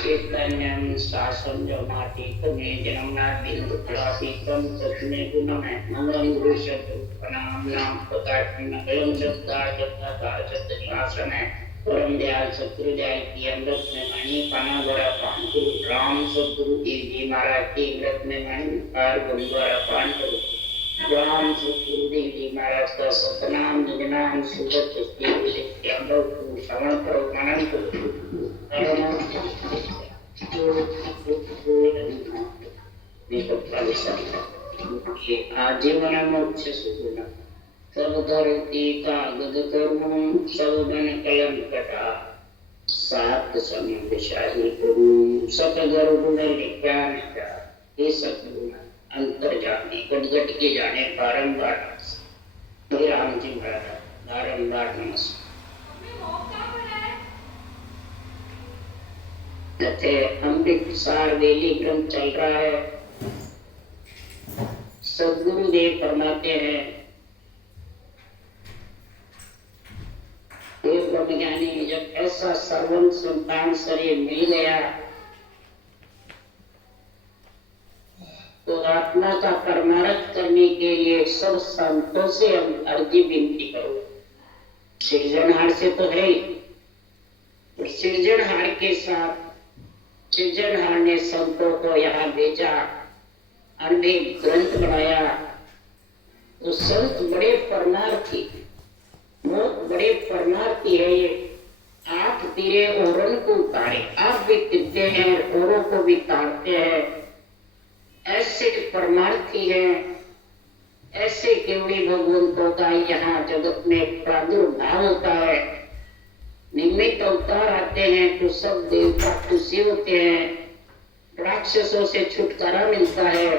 चैतन्यं शासनजमातीतमे जन्मनादिन्दुक्लातीतं तस्मै गुणमे मंगलं गुरुशतु प्रणाम्नां पतात्मनकलं सत्ताजत्ताजत्ताजत्तासने परम दयाल सतगुरु दयाल की अमृत में मणि पाना बड़ा पान गुरु राम सतगुरु देव जी महाराज की अमृत में मणि कार गुरु द्वारा पान करो राम सतगुरु देव जी महाराज का सतनाम निजनाम सुगत के अमृत को श्रवण करो मनन करो आजीवन मोक्ष सुगुण सर्वधरती कागद कर्मं सर्वधन कलम कटा सात समय शाही गुरु सतगुरु गुण नित्यान ये सतगुण अंतर जाने गट के जाने बारंबार राम जी महाराज बारंबार नमस्कार अमृतसर वेली क्रम चल रहा है। सदगुरुदेव फरमाते हैं देव ब्रह्मज्ञानी जब ऐसा सर्वं संतान शरीर मिल गया तो आत्मा का परमार्थ करने के लिए सब संतों से अर्जी विनती करो। सृजनहार से तो है ही, सृजनहार के साथ सृजनहार ने संतों को यहाँ भेजा, अनेक ग्रंथ बनाया। तो संत बड़े परमार्थी, बहुत बड़े परमार्थी है ये। आप तीरे औरों को उतारे, आप भी तिरते हैं औरों को भी तारते हैं। ऐसे परमार्थी हैं, ऐसे केवड़ी भगवंतों का यहाँ जगत में प्रादुर्भाव होता है। निमित्त अवतार आते हैं तो सब देवता खुशी होते हैं, राक्षसों से छुटकारा मिलता है।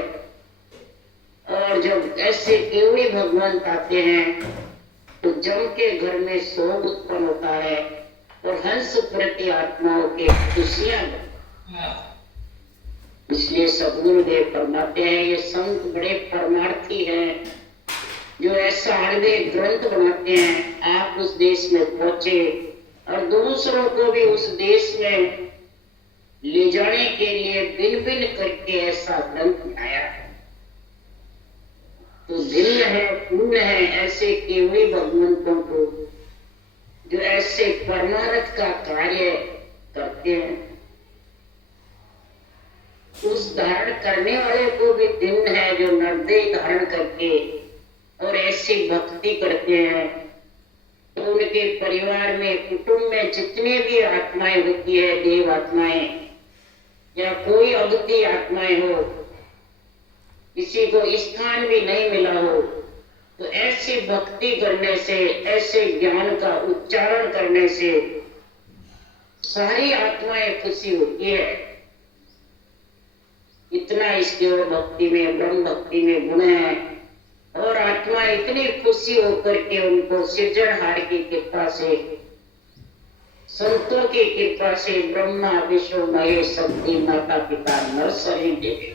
और जब ऐसे केवड़ी भगवंत आते हैं तो जम के घर में शोक उत्पन्न होता है और हंस प्रति आत्माओं के खुशियां। इसलिए सदगुरुदेव फरमाते हैं ये संत बड़े परमार्थी हैं जो ऐसा अनेक ग्रंथ बनाते हैं। आप उस देश में पहुंचे और दूसरों को भी उस देश में ले जाने के लिए बिन बिन करके ऐसा ग्रंथ बनाया। तो दिल है पुण्य है ऐसे केवड़ी भगवंतों को जो ऐसे परमार्थ का कार्य करते हैं। उस धारण करने वाले को भी दिन है जो नरदेह धारण करके और ऐसी भक्ति करते हैं। तो उनके परिवार में कुटुंब में जितने भी आत्माएं होती है, देव आत्माएं या कोई अगति आत्माएं हो, किसी को स्थान भी नहीं मिला हो, तो ऐसी भक्ति करने से, ऐसे ज्ञान का उच्चारण करने से सारी आत्माएं खुशी होती है। इतना इसके भक्ति में, ब्रह्म भक्ति में गुण है। और आत्मा इतनी खुशी होकर के उनको सृजनहार की कृपा से, संतों की कृपा से ब्रह्मा विष्णु महेश शक्ति माता पिता नरसरी देवे,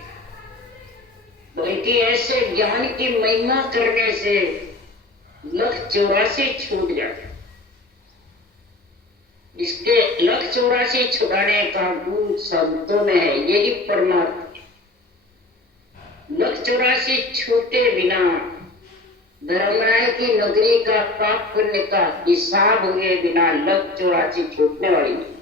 बल्कि ऐसे ज्ञान की महिमा करने से 184 छूट जाते। इसके 184 छुड़ाने का गुण संतों में है, यही परमात्मा। 184 छूटे बिना धर्मराय की नगरी का पाप पुण्य का हिसाब हुए बिना 184 छूटने वाली नहीं।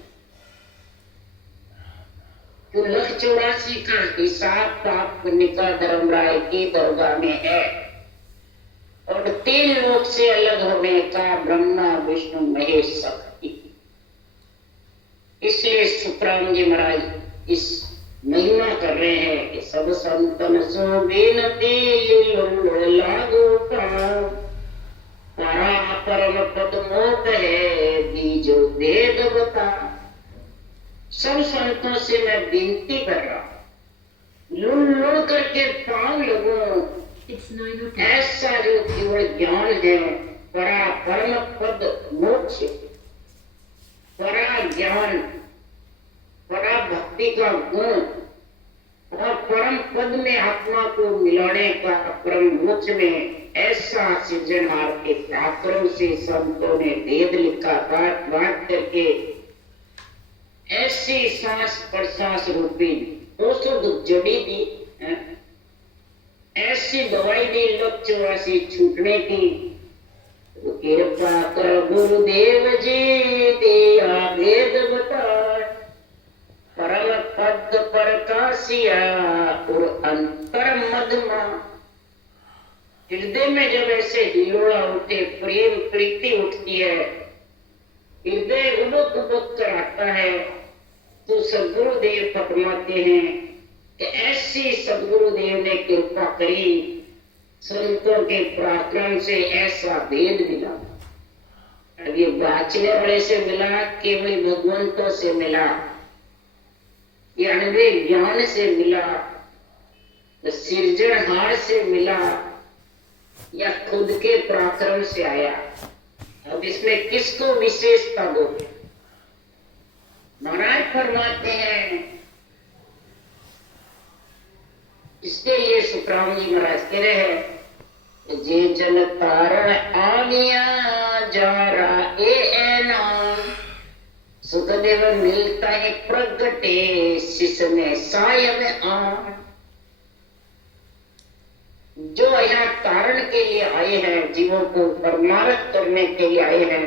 तो 184 का हिसाब पाप पुण्य का धर्मराय की दरगाह में है। और 3 लोक से अलग होने का ब्रह्मा विष्णु महेश शक्ति। इसलिए सुखराम जी महाराज इस महिमा कर रहे हैं कि सब संतन सो बेनती लागो परा परम पद मोत है बीजो वेद बता। सब संतों से मैं विनती कर रहा हूँ, लुल करके पांव लगो। ऐसा जो केवल ज्ञान है, परा परम पद मोक्ष, परा ज्ञान, परा भक्ति का गुण और परम पद में आत्मा को मिलाने का परम मोक्ष में ऐसा सृजनहार के पराक्रम से संतों ने वेद लिखा, बात करके ऐसी सांस प्रश्वास रूपी औषध जड़ी दी, ऐसी दवाई दी लक्ष्यवासी छूटने की। कृपा कर गुरुदेव जी दिया भेद बता, परम पद प्रकाशिया और अंतर मधमा। हृदय में जब ऐसे हिलोड़ा उठे, प्रेम प्रीति उठती है, हृदय उबक उबक कर आता है, तो सदगुरुदेव फरमाते हैं कि ऐसी सदगुरुदेव ने कृपा करी, संतों के पराक्रम से ऐसा भेद मिला। अब ये बाचने वाले से मिला, केवल भगवंतों से मिला, ये अनवे ज्ञान से मिला, सृजनहार से मिला, या खुद के पराक्रम से आया। अब इसमें किसको विशेषता दो? महाराज फरमाते हैं, इसके लिए सुखराम जी महाराज कह रहे हैं, जे जल तारण आ गया जा रहा ए नाम, सुखदेव मिलता है प्रगटे शिष में सायब आम। जो यहाँ तारण के लिए आए हैं, जीवों को परमार्थ करने के लिए आए हैं,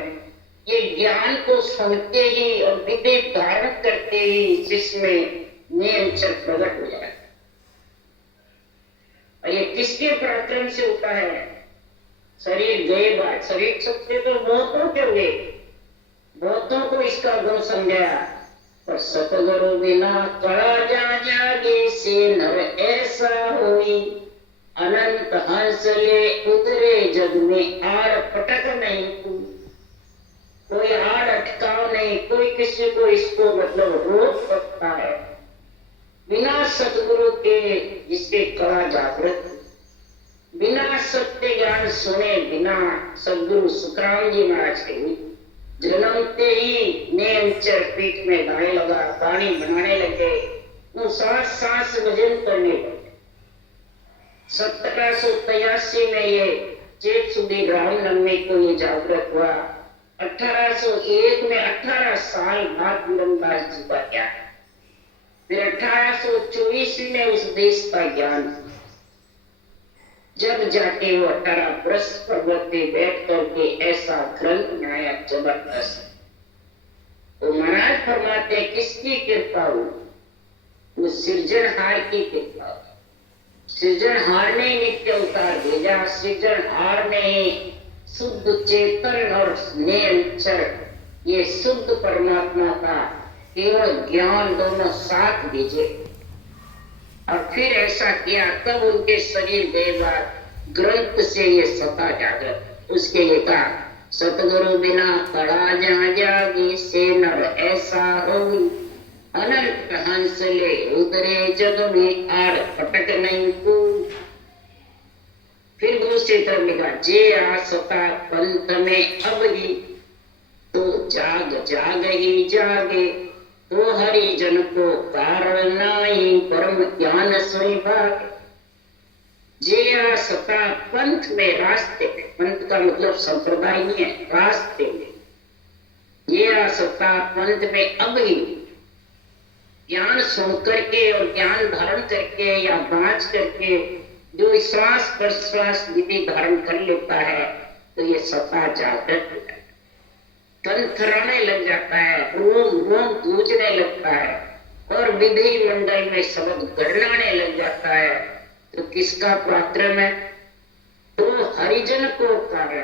ये ज्ञान को सुनते ही और विधि धारण करते ही जिसमें नियम प्रकट हो जाए। और ये किसके पराक्रम से होता है? शरीर गए बात, शरीर सबसे तो बहुतों के हुए, बहुतों को इसका गुण समझाया, पर सतगुरु बिना कड़ा जा जागे से नर ऐसा हुई, अनंत हंस ले उतरे जग में आड़ पटक नहीं, कोई आड़ अटकाव नहीं, कोई किसी को इसको मतलब रोक सकता है बिना सतगुरु के, जिसके कला जागृत, बिना सत्य ज्ञान सुने, बिना सदगुरु सुखराम जी महाराज के जन्मते ही नेमचर पीठ में गाने लगा, गाड़ी बनाने लगे, वो सांस सांस भजन करने लगे। 1783 में ये चेत सुधी रामनवमी को ये जागृत हुआ। 1801 में 18 साल बाद विरमदास जी का ज्ञान, फिर 1824 में उस देश का ज्ञान, जब जाके वो 18 वर्ष पर्वत पे बैठ करके ऐसा ग्रंथ बनाया जबरदस्त। तो महाराज फरमाते किसकी कृपा हो? वो सृजनहार की कृपा। सृजनहार ने नित्य अवतार भेजा, सृजनहार ने शुद्ध चेतन और निरंतर ये शुद्ध परमात्मा का केवल ज्ञान दोनों साथ भेजे, और फिर ऐसा किया, तब उनके शरीर देवा ग्रंथ से ये सता जागृत। उसके लिए कहा, सतगुरु बिना कड़ा जा जागे से नर ऐसा हो, अनंत हंस ले उतरे जग में आड़ पटक नहीं को। फिर दूसरी तरफ लिखा, जे आसता पंथ में अब ही, तो जाग जाग ही जागे, तो हरि जन को कारण नाई, परम ज्ञान सोई भाग। जे आसता पंथ में, रास्ते, पंथ का मतलब संप्रदाय नहीं है, रास्ते में, ये आसता पंथ में अब ही, ज्ञान सुन करके और ज्ञान धारण करके या बाँच करके जो श्वास प्रश्वास विधि धारण कर लेता है, तो ये सता जागृत हो जाता है, थरथराने लग जाता है, रोम रोम गूंजने लगता है, और विधि मंडल में शब्द गड़नाने लग जाता है। तो किसका पराक्रम है? तो हरिजन को कारण।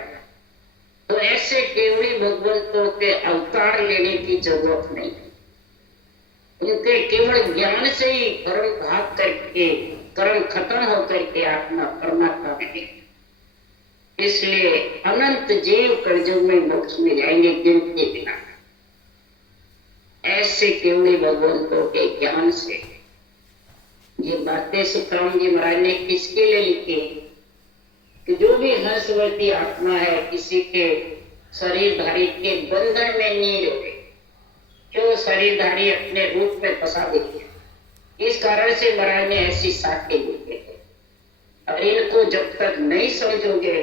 तो ऐसे केवली भगवंतों के अवतार लेने की जरूरत नहीं, उनके केवल ज्ञान से ही कर्म भाग करके, कर्म खत्म होकर के आत्मा परमात्मा में। इसलिए अनंत जीव कलयुग में मोक्ष में जाएंगे गिनती बिना, ऐसे केवली भगवंतों के ज्ञान से। ये बातें सुखराम जी महाराज ने किसके लिए लिखी? कि जो भी हर्षवती आत्मा है, किसी के शरीरधारी के बंधन में नहीं रहे, जो शरीरधारी अपने रूप में फंसा देती है। इस कारण से महाराज ने ऐसी साक्ष्य लिखे थे। और इनको जब तक नहीं समझोगे,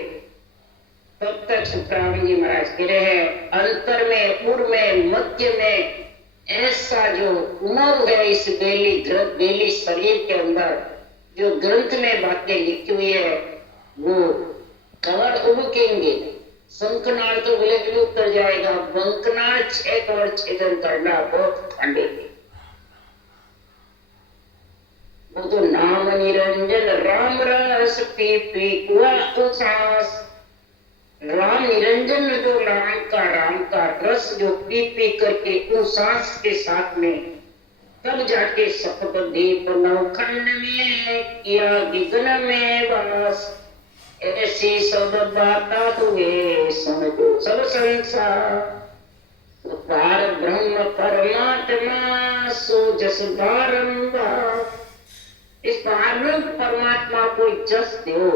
तब तक सुखराम जी महाराज कह रहे हैं, अंतर में, उर में, मध्य में ऐसा जो उमर है इस बेली शरीर के अंदर, जो ग्रंथ में बातें लिखी हुई है, वो कवड़ उबकेंगे। शंखनाल तो बोले कि उतर जाएगा, बंकनाल 6 कवड़ छेदन करना बहुत ठंडे। वो तो नाम निरंजन राम रस पी पी कुआ उसास। राम निरंजन जो राम का रस जो पी पी करके उसास के साथ में, तब जाके सपत दीप नवखंड में किया विघ्न में वास। ऐसी सब बाता हुए समझो सब संसार, पार ब्रह्म परमात्मा सो जस बारंबार। इस पार परमात्मा को जस दो,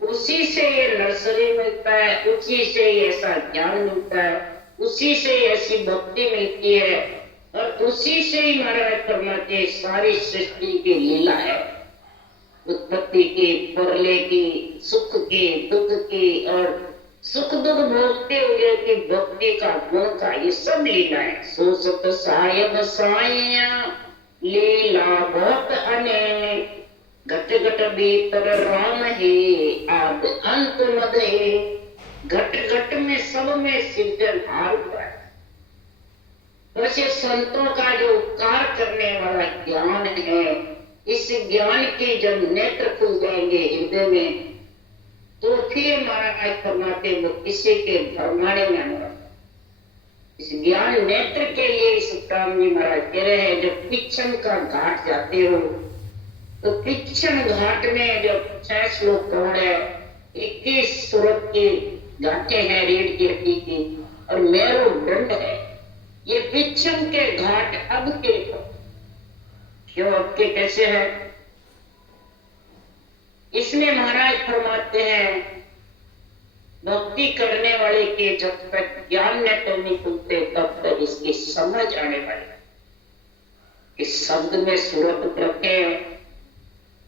उसी से ये नर्सरी मिलता है, उसी से ऐसा ज्ञान मिलता है, उसी से ऐसी भक्ति मिलती है, और उसी से ही महाराज फरमाते सारी सृष्टि की लीला है। उत्पत्ति की, प्रलय की, सुख की, दुख की, और सुख दुख भोगते हुए की भक्ति का, गुण का, ये सब लीला है। सो सत सायब साया लीला बहुत अनेक, घट घट भीतर राम है आद अंत मद है। घट घट में सब में सृजनहार हुआ है। वैसे संतों का जो उपकार करने वाला ज्ञान है, इस ज्ञान के जब नेत्र खुल जाएंगे हृदय में, तो फिर महाराज फरमाते वो किसी के भरमाने में न। इस ज्ञान नेत्र के लिए सुखराम जी महाराज कह रहे हैं, जब पिछन का घाट जाते हो, तो पिछन घाट में जब 6 श्लोक कौन है, 21 सूरत की घाटे हैं रीढ़ की हड्डी की, और मेरो दंड है। ये पिछन के घाट अब के क्यों, अब के कैसे है? इसमें महाराज फरमाते हैं, भक्ति करने वाले के जब तक ज्ञान नेत्र नहीं खुलते, तब तक इसकी समझ आने वाली। इस शब्द में सूरत रखे,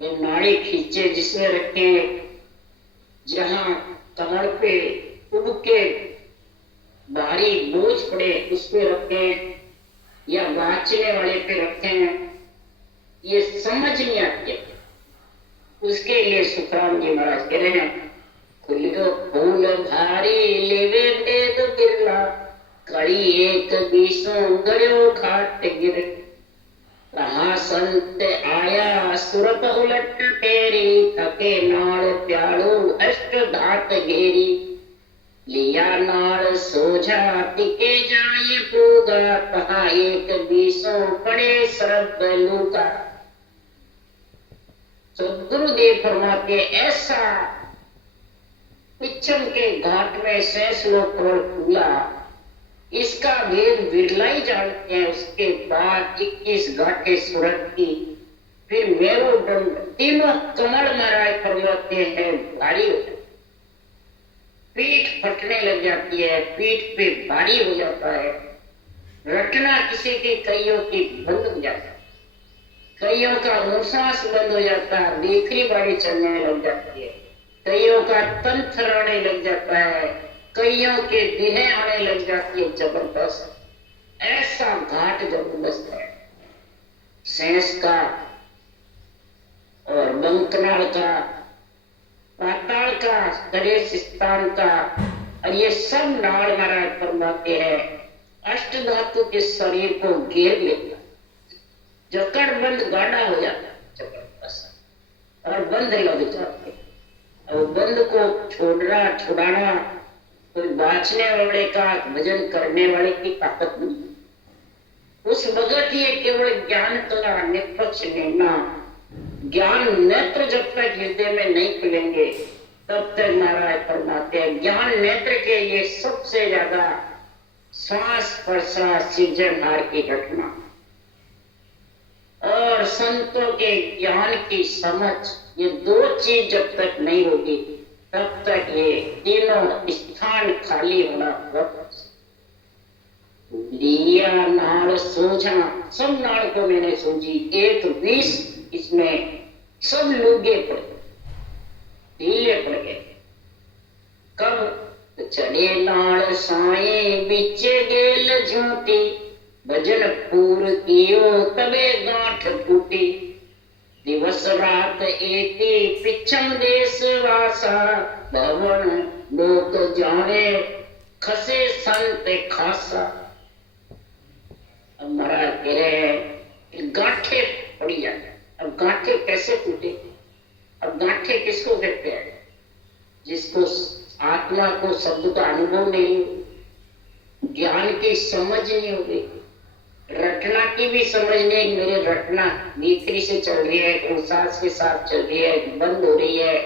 ये नाड़ी खींचे जिसमें रखे, जहां कमर पे उब के भारी बोझ पड़े उस पे रखे, या वाचने वाले पे रखे, ये समझ नहीं आती। उसके लिए सुखराम जी महाराज कह रहे हैं, खुलियो फूल भारी लेवे वेद बिरला, कड़ी एक बीसों गड़ो खाट गिर। कहा संत आया सुरत उलट फेरी, थके नाड़ प्यालो अष्ट धात घेरी। लिया नाड़ सोझा टिके जाए पूगा, कहा एक बीसों पड़े सरब लूका। गुरुदेव फरमाते ऐसा पिछन के घाट में 6 श्लोक खुला, इसका भेद बिरला ही जानते हैं। उसके बाद 21 घाटे सूरत की, फिर मेरुदंड, तीनों कमल महाराज फरमाते हैं भारी हो जाती, पीठ फटने लग जाती है, पीठ पे भारी हो जाता है। रटना किसी की कईयों की बंद हो जाता है, कईयों का मुसास बंद हो जाता है, बेखरी बाड़ी चलने लग जाती है, कईयों का तन थराने लग जाता है, कईयों के देह आने लग जाती है। जबरदस्त ऐसा घाट जबरदस्त है। शेष का और बंकनाल का, पाताल का, गणेश स्थान का, और ये सब नाड़ महाराज फरमाते हैं अष्ट धातु के शरीर को घेर लेता, जकड़बंद गाढ़ा हो जाता जबरदस्त, और बंद लग जाते। और बंद को छोड़ना छुड़ाना कोई बाँचने वाले का, भजन करने वाले की ताकत नहीं। उस भगत ये केवल ज्ञान का निष्पक्ष लेना, ज्ञान नेत्र जब तक हृदय में नहीं खुलेंगे, तब तक महाराज फरमाते हैं ज्ञान नेत्र के लिए सबसे ज्यादा श्वास प्रश्वास सृजनहार की घटना, और संतों के ज्ञान की समझ, ये 2 चीज जब तक नहीं होगी, तब तक ये तीनों स्थान खाली होना बहुत। लिया नाड़ सोझा, सब नाड़ को मैंने सोची, 1-20 इसमें सब लूगे पड़ गए, ढीले पड़ गए। कब? चढ़े नाड़ साए बिचे गेल झूठी, भजन पूर कियो तबे गांठ टूटी, दिवस रात एती पिछम देश वासा, भवन लोक जाने खसे संत खासा। अब महाराज कह रहे हैं गांठे पड़ी जाए। अब गांठे कैसे टूटे? अब गांठे किसको कहते हैं? जिसको आत्मा को शब्द का अनुभव नहीं, ज्ञान की समझ नहीं होगी, रटना की भी समझ नहीं। मेरे रटना नीत्री से चल रही है, सांस के साथ चल रही है, बंद हो रही है,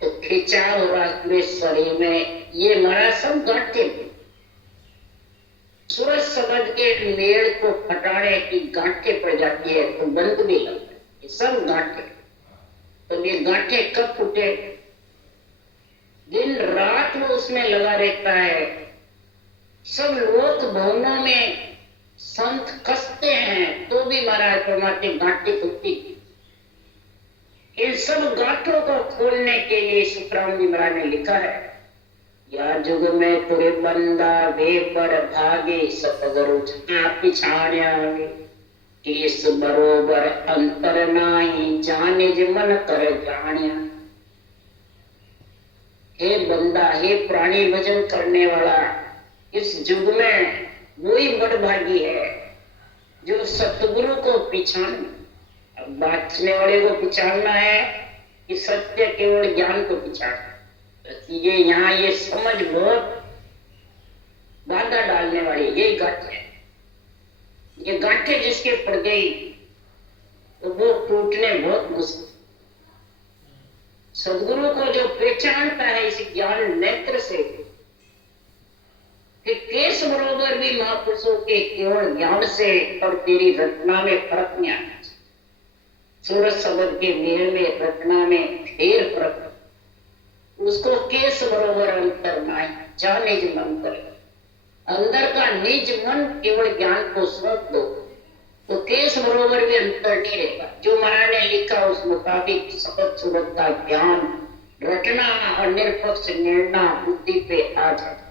तो खिंचाव हो रहा है पूरे शरीर में। ये हमारा सब गांठे। सूरज शब्द के मेड़ को फटाने की गांठे पड़ जाती है तो बंद भी लगता है। ये सब गांठे। तो ये गांठे कब फूटे? दिन रात वो उसमें लगा रहता है। सब लोक भवनों में संत कसते हैं तो भी महाराज परमात्मा गांठे टूटती। इन सब गांठों को खोलने के लिए सुखराम जी महाराज ने लिखा है, या जुग में तुरे बंदा वे पर भागे, सतगुरु पिछाड़िया इस बरोबर अंतर नाही, जाने ज मन कर जानिया। हे बंदा, हे प्राणी भजन करने वाला, इस युग में वही बड़भागी है जो सतगुरु को पिछाड़। अब बांटने वाले को पिछाड़ना है कि सत्य केवल ज्ञान को पिछाड़ना? ये यहाँ ये समझ बहुत बाधा डालने वाली यही गांठे है। ये गांठे जिसके पड़ गई तो वो टूटने बहुत मुश्किल। सदगुरु को जो पहचानता है इस ज्ञान नेत्र से कि केस बरोबर भी महापुरुषों के केवल ज्ञान से और तेरी रचना में फर्क नहीं आना चाहिए। सूरज शब्द के मेल में रचना में ढेर फर्क, उसको केस बरोबर अंतर नहीं, जा निज मन करे। अंदर का निज मन केवल ज्ञान को सौंप दो तो केस बरोबर भी अंतर नहीं रहेगा। जो महाराज ने लिखा उस मुताबिक शब्द सूरत का ज्ञान रटना और निरपक्ष निर्णय बुद्धि पे आ जाता,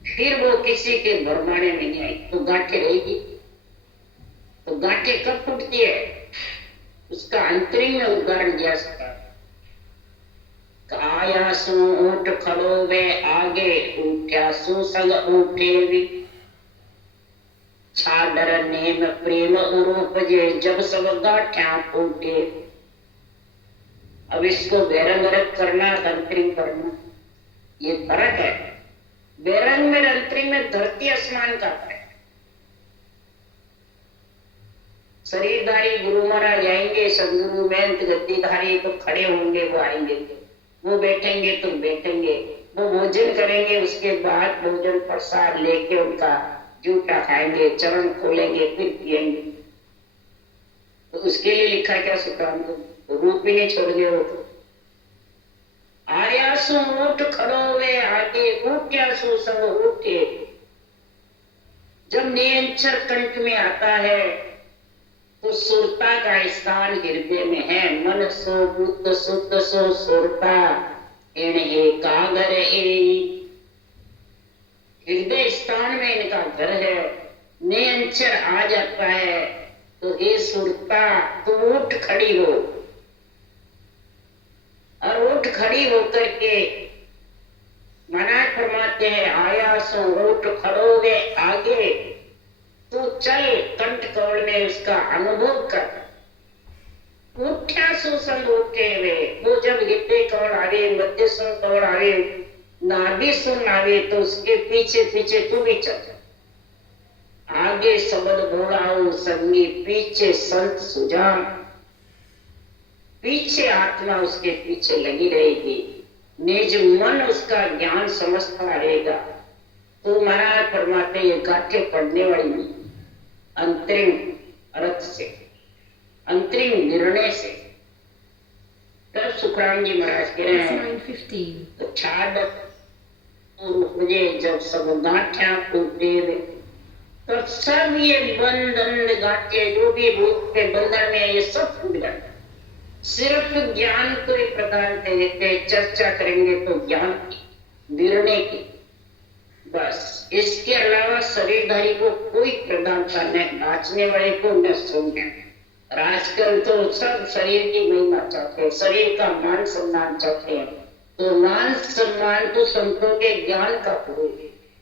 फिर वो किसी के भरमाने नहीं आई तो गांठे रहेगी। तो गांठे कब टूटती है उसका अंतरिम में उदाहरण दिया सकता है। काया सु ऊंट खड़ो वे आगे, उठ्या सु संग उठे भी, छाडर नेम प्रेम उरूप जे, जब सब गांठ्या फूटे। अब इसको बेरंग करना अंतरिम करना ये फर्क है। बेरंग में अंतरिम में धरती आसमान का फर्क। शरीरधारी गुरु महाराज आएंगे, सदगुरु महंत गद्दीधारी तो खड़े होंगे, वो आएंगे, वो बैठेंगे तो बैठेंगे, वो भोजन करेंगे, उसके बाद भोजन प्रसाद लेके उनका जूठा खाएंगे, चरण खोलेंगे, फिर पिएंगे। तो उसके लिए लिखा क्या सुखराम को? रूप भी नहीं छोड़ गए। वो तो आया सु ऊठ खड़ो वे आगे, उठ्या सु संग उठे। जब नियंचर कंठ में आता है तो सुरता का स्थान हृदय में है। मन सो बुद्ध शुद्ध सो सुरता, इन्हें कागर हृदय स्थान में इनका घर है। नियंचर आ जाता है तो हे सुरता तो उठ खड़ी हो, और उठ खड़ी होकर के महाराज फरमाते हैं, आया सो उठ खड़ोगे आगे, तू चल कंठ कौल में उसका अनुभव कर। उठ्या सुसंग उठे वे, वो जब हृदय कौल आवे, मध्य सुन कौल आवे, नाभि सुन आवे तो उसके पीछे पीछे तू भी चल। आगे शब्द बोलाओ संगी, पीछे संत सुजान। पीछे आत्मा उसके पीछे लगी रहेगी, निज मन उसका ज्ञान समझता रहेगा। तो महाराज फरमाते ये गांठे पड़ने वाली नहीं, अंतरिम अर्थ से, अंतरिम निर्णय से। तब सुखराम जी महाराज कह रहे हैं, तो छाड़ मुझे जब सब गांठिया टूटे तो सब ये बंधन गांठे जो भी रूप के बंधन में ये सब टूट गए। सिर्फ ज्ञान को ही प्रदान देते, चर्चा करेंगे तो ज्ञान की, निर्णय की। बस इसके अलावा शरीरधारी को कोई प्रधानता न नाचने वाले को न सुनने। और आजकल तो सब शरीर की महिमा चाहते हैं, शरीर का मान सम्मान चाहते हैं। तो मान सम्मान तो संतों के ज्ञान का हो,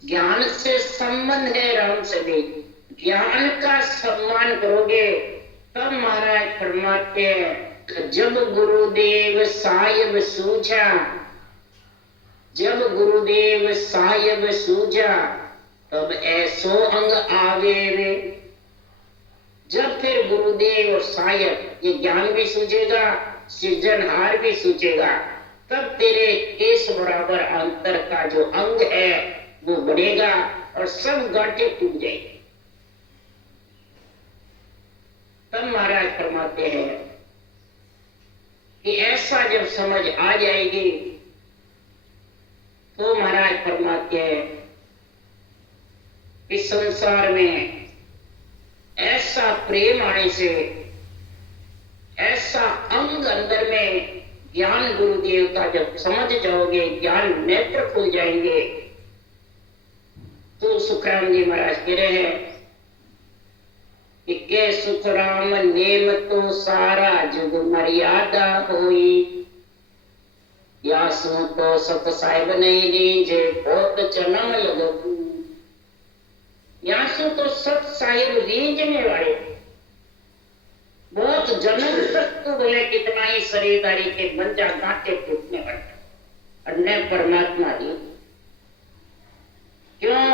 ज्ञान से संबंध है राम से भी। ज्ञान का सम्मान करोगे तब महाराज फरमाते हैं, जब गुरुदेव साहिब सूझा, जब गुरुदेव साहिब सूझा तब ऐसो अंग आवे वे। जब फिर गुरुदेव और साहिब ये ज्ञान भी सूझेगा, सृजनहार भी सूझेगा, तब तेरे केस बराबर अंतर का जो अंग है वो बढ़ेगा और सब गांठें टूट जाएंगे। तब महाराज फरमाते हैं कि ऐसा जब समझ आ जाएगी तो महाराज फरमाते हैं कि संसार में ऐसा प्रेम आने से, ऐसा अंग अंदर में ज्ञान गुरुदेव का जब समझ जाओगे, ज्ञान नेत्र खुल जाएंगे, तो सुखराम जी महाराज कह रहे हैं कि के सुखराम नेम तो सारा जुग मर्यादा होई, या सो तो सत साहिब नहीं लीजे बहुत जन्म लगू। या सो तो सत साहिब रीझने वाले बहुत जन्म तक तो बोले कितना ही शरीरदारी के बंजा गांठे टूटने वाले और न परमात्मा दी। क्यों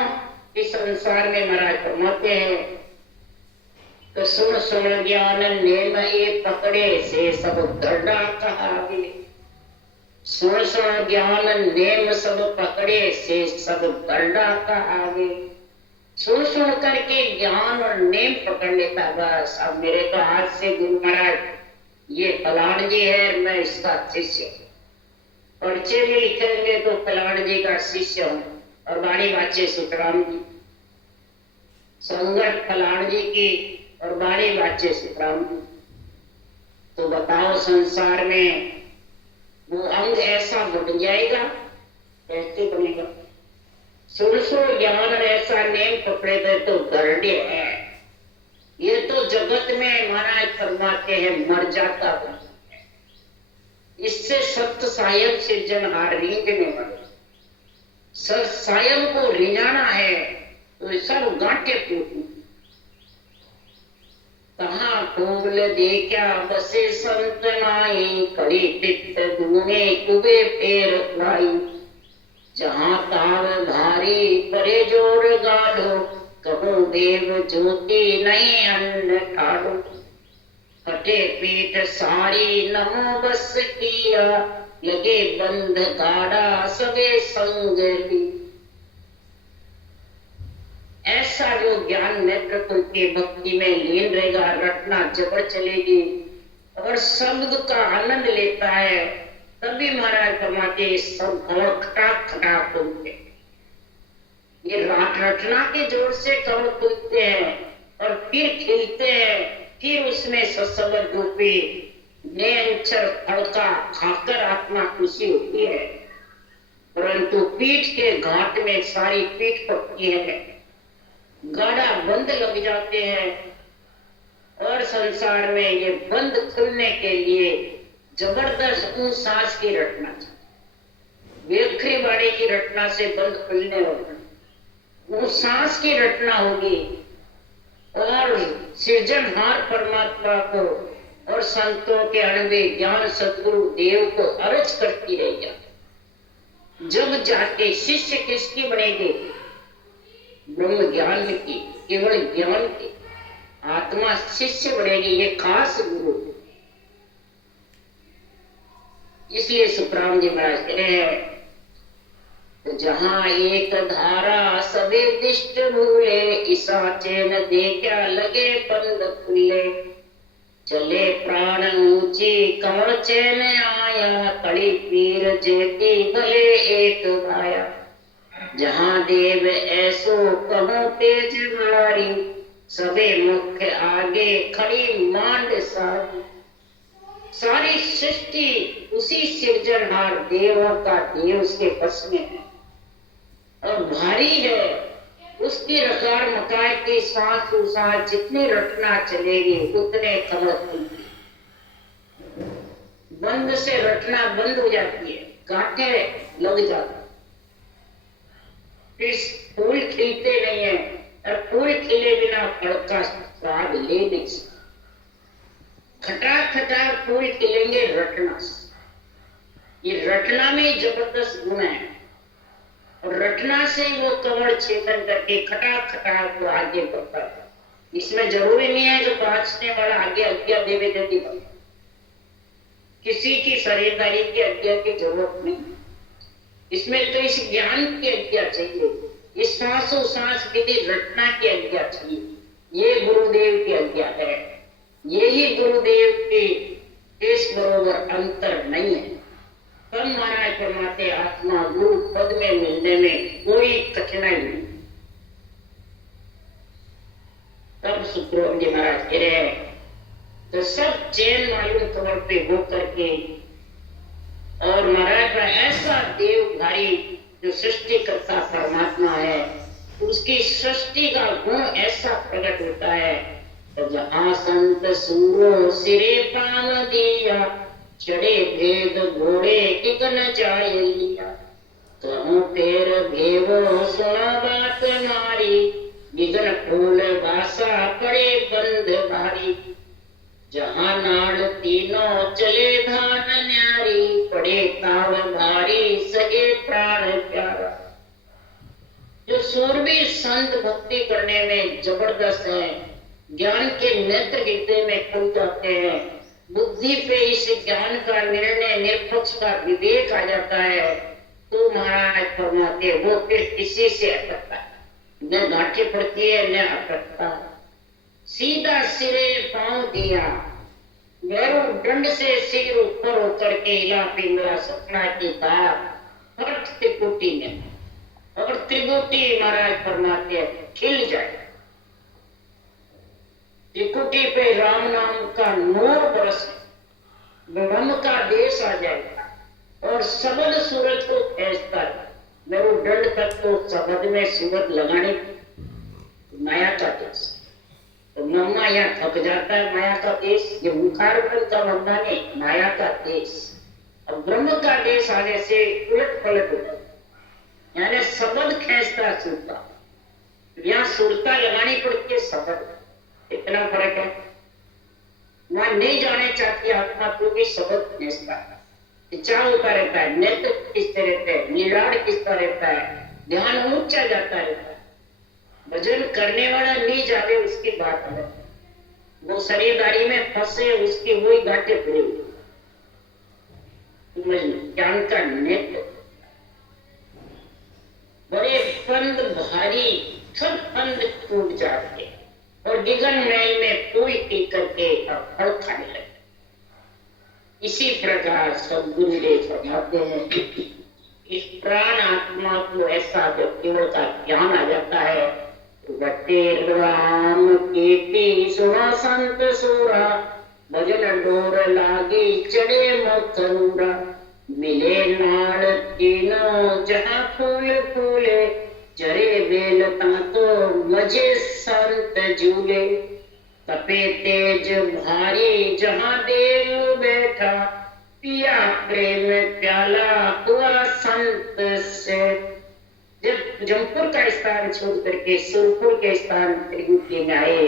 कि संसार में महाराज फरमाते हैं तो सुन सुन ज्ञान नेम ये पकड़े से सब दर्डा कहावे। सुन सुन ज्ञान नेम सब पकड़े से सब दर्डा कहावे। सुन सुन करके ज्ञान और नेम पकड़ लेता, बस अब मेरे तो हाथ से गुरु महाराज ये फलान जी है, मैं इसका शिष्य हूँ। पर्चे में लिखेंगे तो फलान जी का शिष्य हूँ और बाणी बाचे सुखराम जी, संगत फलान जी की और बाणी बाचे सुखराम जी। तो बताओ संसार में वो अंग ऐसा बढ़ जाएगा, कैसे बनेगा? सुन सुन ज्ञान ऐसा नेम पकड़े थे तो दर्डे है। ये तो जगत में महाराज फरमाते हैं मर जाता है। इससे सत्य सायब सृजनहार रीझने वाले, सायब को रिझाना है तो सब गांठे टूटने। कहाँ कोबल देखा बसे संत नाई, कड़ी पित्त धूमे कुबे फेर लाई। जहाँ ताव भारी परे जोड़ गाढ़ो, कहूँ देव ज्योति नहीं अन्न ठाड़ो। कटे पीठ सारी नमो बस किया, लगे बंध गाढ़ा सबे संग ली। ऐसा जो ज्ञान नेत्र के भक्ति में लीन रहेगा, रटना जबर चलेगी और शब्द का आनंद लेता है, तभी महाराज फरमाते सब कमल खटाक खटाक खुलते। ये रटना के जोर से कमल खुलते हैं और फिर खिलते हैं, फिर उसमें सत्संग रूपी नेंचर फल का खाकर आत्मा खुशी होती है। परंतु पीठ के घाट में सारी पीठ पकती है, गाढ़ा बंद लग जाते हैं और संसार में ये बंद खुलने के लिए जबरदस्त ऊंच सांस की रटना, वेखरी बाड़ी की रटना से बंद खुलने होगा, ऊंच सांस की रटना होगी और सृजनहार परमात्मा को और संतों के अणवे ज्ञान सद्गुरु देव को अर्ज करती रहेगी। जब जाके शिष्य किसकी बनेगी? ब्रह्म ज्ञान की, केवल ज्ञान की आत्मा शिष्य बनेगी, ये खास गुरु। इसलिए सुखराम जी महाराज कह रहे हैं तो जहां एक धारा सबे दिष्ट भूले, ईसा चैन देखा लगे बंद खुले। चले प्राण ऊंची कमल चैन आया, कड़ी पीर जेती भले एक भाया। जहां देव ऐसो कहो तेज मारी, सबे मुख्य आगे खड़ी मांड सारी। सारी सृष्टि उसी सृजनहार देवों का देव उसके बस में है। और भारी है, उसकी रकार मकाय की सांस सांस जितनी रटना चलेगी उतने कमर खुलती, बंद से रटना बंद हो जाती है, गांठे लग जाती, फिर फूल खिलते नहीं है, और फूल खिले बिना फल का स्वाद ले नहीं सकते। खटा खटा फूल खिलेंगे रटना से, ये रटना में जबरदस्त गुण है, और रटना से वो कमर छेदन करके खटा खटा को आगे बढ़ता है। इसमें जरूरी नहीं है जो बाँचने वाला आगे आज्ञा देवे देती बनता, किसी की शरीरदारी की आज्ञा की जरूरत नहीं, इसमें तो इस ज्ञान की आज्ञा चाहिए, इस सांसों सांस विधि रटना की आज्ञा चाहिए। ये गुरुदेव की आज्ञा है, यही गुरुदेव के देश बरोबर अंतर नहीं है। तब महाराज फरमाते आत्मा गुरु पद में मिलने में कोई कठिनाई नहीं। तब सुखदेव जी महाराज कह रहे हैं तो सब चैन मालूम कमर पे हो करके, और महाराज का ऐसा देव भारी जो सृष्टि करता परमात्मा है, उसकी सृष्टि का गुण ऐसा प्रकट होता है। तो जहाँ संत सूरो सिरे पाम दिया, चढ़े भेद घोड़े किगन जाय लिया, कहूँ फेर भेवो सुना बात नारी, बिगन फूल भाषा पड़े बंद भारी, जहाँ नाड़ तीनों चले धान न्यारी, पड़े ताव भारी सगे प्राण प्यारा। जो सूरवीर संत भक्ति करने में जबरदस्त है, ज्ञान के नेत्र हृदय में खुल जाते हैं, बुद्धि पे इस ज्ञान का निर्णय निरपक्ष का विवेक आ जाता है, तो महाराज फरमाते वो फिर किसी से अटकता न गांठी पड़ती है न अटकता, सीधा सिरे पांव दिया, मेरू दंड से सिर ऊपर होकर के हिला पिंगला सपना की बात हर त्रिकुटी में, और त्रिकुटी महाराज फरमाते खिल जाए, त्रिकुटी पे राम नाम का नूर बरस, ब्रह्म का देश आ जाएगा, और शब्द सूरज को खींचता है। मेरू दंड तक तो शब्द में सूरज लगाने माया का देश, तो मम्मा यहाँ थक जाता है, माया का देश, ये मुखार का मम्मा नहीं, माया का देश। अब ब्रह्म का देश आने से उलट पलट होता है, यानी शब्द खींचता सुरता, यहाँ सुरता लगानी पड़ती है शब्द, इतना फर्क है। वहां नहीं जाने चाहती आत्मा तो भी शब्द खींचता है, इच्छा होता रहता है, नेत्र खींचते रहते हैं, नीलाड़ खींचता रहता है, ध्यान ऊंचा जाता रहता है। भजन करने वाला नहीं जावे उसकी बात है, वो शरीरदारी में फंसे उसकी वही गांठे पूरी ज्ञान का नेत्र, बड़े फंद भारी सब फंद टूट जाते और दिगन मैल में कोई पी करके फल खाने लगे। इसी प्रकार सदगुरुदेव फरमाते हैं इस प्राण आत्मा को ऐसा जब केवल का ज्ञान आ जाता है, राम कीर्ति सुना संत सूरा, भजन डोर लागी चढ़े मथुरा, मिले नाड़ तीनों जहाँ फूल फूले, चरे बेल तो मजे संत झूले, तपे तेज भारी जहाँ देव बैठा, पिया प्रेम प्याला हुआ संत से। जब जमपुर का स्थान छोड़ करके सुरपुर के स्थान त्रिकुटी में आए,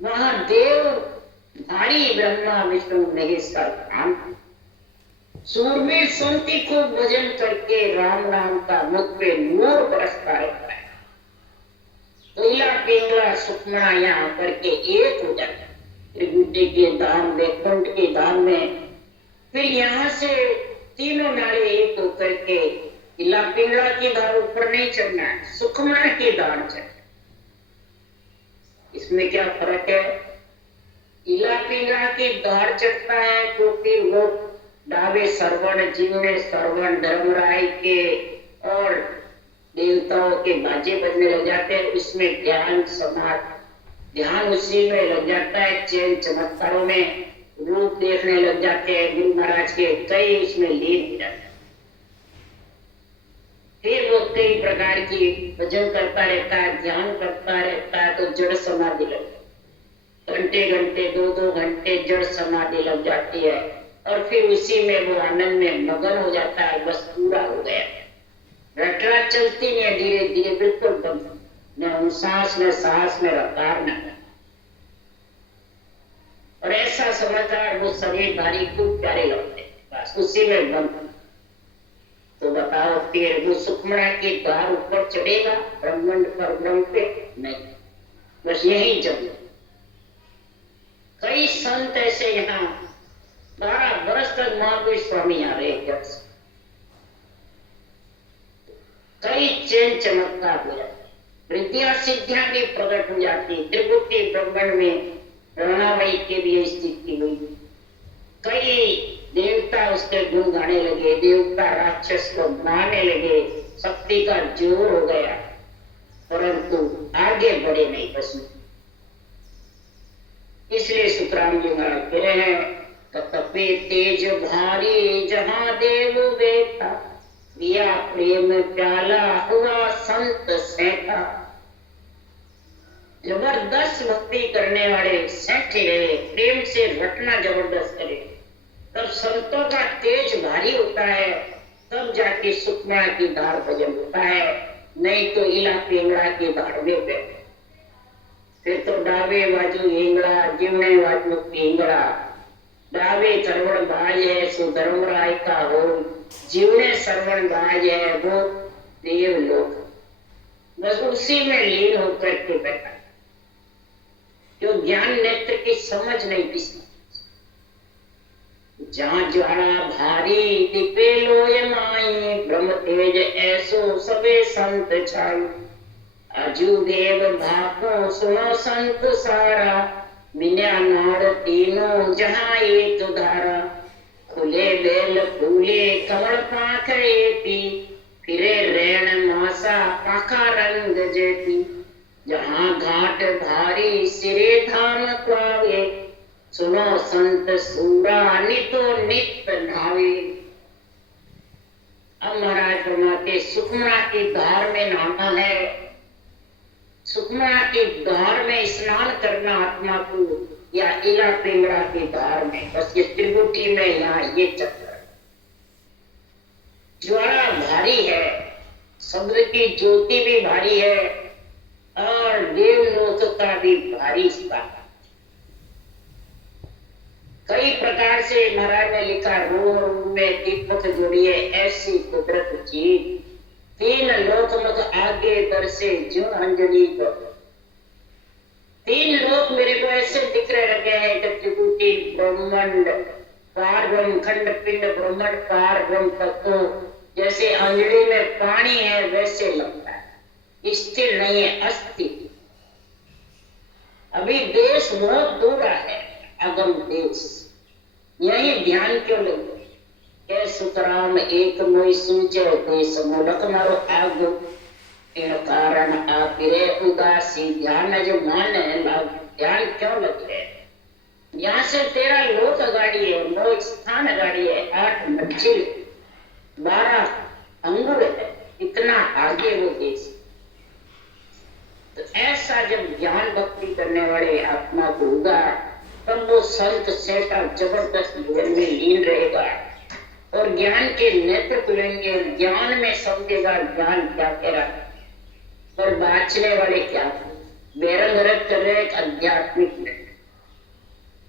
वहां देव भारी ब्रह्मा विष्णु महेश का धाम, सूरवीर संति को भजन करके राम नाम का मुख पे नूर बरसता रहता है, कोयला पिंगला सुखना यहाँ करके एक हो जाता है त्रिकुटी के धाम में, कुंड के धाम में। फिर यहाँ से तीनों नारे एक होकर के इला पिंगला की धार ऊपर नहीं चढ़ना है, सुखमना की धार चढ़ना। इसमें क्या फर्क है? इला पिंगला की धार चढ़ता है तो फिर वो डावे श्रवण जिनमें श्रवण धर्मराय के और देवताओं के बाजे बजने लग जाते हैं, उसमें ध्यान समाधि ध्यान उसी में लग जाता है, चैन चमत्कारों में रूप देखने लग जाते हैं, गुरु महाराज के कई इसमें लीन हो जाते हैं। फिर वो कई प्रकार की भजन करता रहता है, ध्यान करता रहता है, तो जड़ समाधि लग, घंटे घंटे 2-2 घंटे जड़ समाधि लग जाती है और फिर उसी में वो आनंद में मगन हो जाता है, बस पूरा हो गया। रटना चलती नहीं है, धीरे धीरे बिल्कुल बंद, न सांस में रफ्तार न। और ऐसा समझदार वो शरीर भारी खूब प्यारे लगते, बस उसी में बंद। तो बताओ फिर वो सुखमणा के द्वार ऊपर चढ़ेगा ब्रह्मांड पर ब्रह्म पे? नहीं, बस यही जब। कई संत ऐसे यहाँ 12 वर्ष तक महावीर स्वामी आ रहे, जब कई चैन चमत्कार हो जाते, वृद्धियां सिद्धियां भी प्रकट हो जाती। त्रिपुटी ब्रह्मांड में राणाबाई की भी स्थिति हुई। कई देवता उसके गुण गाने लगे, देवता राक्षस को मारने लगे, शक्ति का जोर हो गया, परंतु आगे बढ़े नहीं बस। इसलिए सुखराम जी महाराज कह रहे हैं, तपे तेज भारी जहां देव बेटा, पिया प्रेम प्याला हुआ संत सेठा। जबरदस्त भक्ति करने वाले सेठे रहे, प्रेम से रटना जबरदस्त करे, तब संतों का तेज भारी होता है, तब जाके सुखमणा की धार भजन होता है। नहीं तो इला पिंगड़ा की धार में पे, फिर तो डावे बाजू हिंगड़ा, जीवने बाजू पिंगड़ा। डावे सरवण बाज है सो धर्मराय का हो, जीवने सरवण बाज है वो देवलोक। बस उसी में लीन होकर के बैठा, जो ज्ञान नेत्र की समझ नहीं किसी। जहाँ ज्वाला भारी दिपे लोय माई, ब्रह्म तेज ऐसो सबे संत छाई। अजू देव भाको सुनो संत सारा, मिन्या नाड़ तीनों जहाँ एक धारा। खुले बेल फूले कमल पाखरे पी, फिरे रैन मासा पाखा रंग जेती। जहाँ घाट भारी सिरे धाम पावे, सुनो संत सूरा नितो नित नावे। अब महाराज फरमाते सुखमणा की धार में नहाना है, सुखमणा की धार में स्नान करना आत्मा को, या इला पिंगड़ा की धार में। बस ये त्रिपुटी में यहाँ ये चक्कर। ज्वाला भारी है, समुद्र की ज्योति भी भारी है, और देवलोक का भी भारी स्थान। कई प्रकार से महाराज ने लिखा, रूह में दीपक जुड़िए ऐसी कुदरत की, 3 लोक मत आगे दर्शे जो अंजलि को। 3 लोक मेरे को ऐसे दिख रहे हैं कि त्रिपुटी ब्रह्मांड पार ब्रह्म, खंड पिंड ब्रह्मांड पार ब्रह्म तत्व, जैसे अंजलि में पानी है वैसे लगता है, स्थिर नहीं है, अस्थिर। अभी देश बहुत दूर है, अगम देश, यही ध्यान क्यों लगे? सुतराम एक मोई सूझे देश मुलक मारो आगो, इन कारण आपिरे उदासी ध्यान जो मान लाग। ध्यान क्यों लगे? यहाँ से 13 लोक गाड़ी है, 9 स्थान गाड़ी है, 8 मंजिल, 12 अंगुर है, इतना आगे वो देश। तो ऐसा जब ज्ञान भक्ति करने वाले आत्मा को होगा, तब वो संत सेठा जबरदस्त जीवन में लीन रहेगा और ज्ञान के नेत्र खुलेंगे, ज्ञान में समझेगा ज्ञान क्या कह रहा है, और बाँचने वाले क्या बेरंग रख कर रहे आध्यात्मिक में।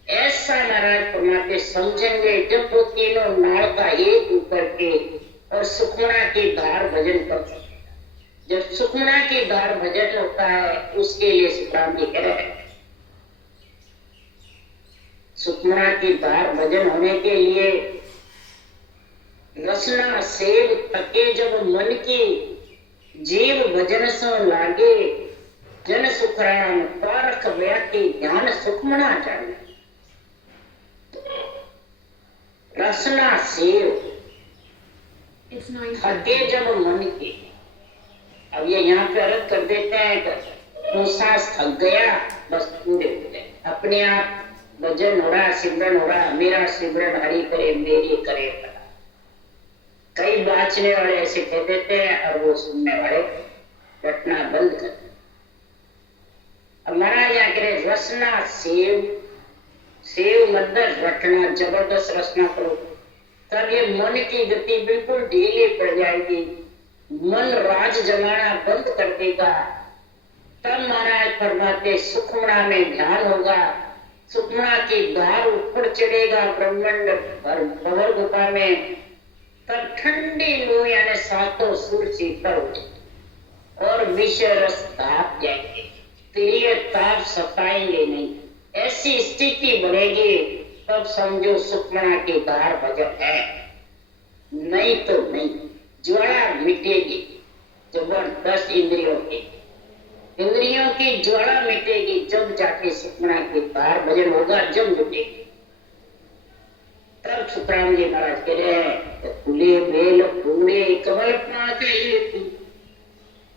ऐसा महाराज फरमाते समझेंगे जब वो तीनों नाड़ का एक ऊपर के और सुखमणा की धार भजन कर सकते। जब सुखमणा की धार भजन होता है, उसके लिए सुखराम जी कह रहे हैं, सुखमणा की धार भजन होने के लिए रसना सेव तके जब मन की, जीव भजन सो लागे, जन सुखराम पारख व्याति ध्यान सुखमणा जाने। रसना सेव तके जब मन की। अब ये यहाँ पे अर्थ कर देते हैं, सांस थक गया बस पूरे हो गए, अपने आप भजन हो रहा, सिमरन हो रहा, मेरा सिमरन हरि करे मेरी करे। कई बाँचने वाले ऐसे कह देते हैं और वो सुनने वाले रटना बंद कर देते। अब महाराज यहाँ कह रहे रसना सेव मत रटना, जबरदस्त रचना करो, तब ये मन की गति बिल्कुल ढीली पड़ जाएगी, मन राज जमाना बंद कर देगा। तब महाराज फरमाते सुखमणा में ध्यान होगा, सुखमणा की धार ऊपर चढ़ेगा ब्रह्मांड भंवर गुफा में, तब ठंडी लू यानी सातों सूर शीतल उठे और विषय रस ताप जाएंगे, प्रिय ताप सताएंगे नहीं, ऐसी स्थिति बनेगी। तब समझो सुखमणा की धार भजन है, नहीं तो नहीं। ज्वाला मिटेगी जबरदस्त इंद्रियों की ज्वाला मिटेगी, जब जाके सुखमणा की धार भजन होगा, जब मिटेगी। तब सुखराम जी महाराज कह रहे हैं फूले बेल फूले कमल पाते,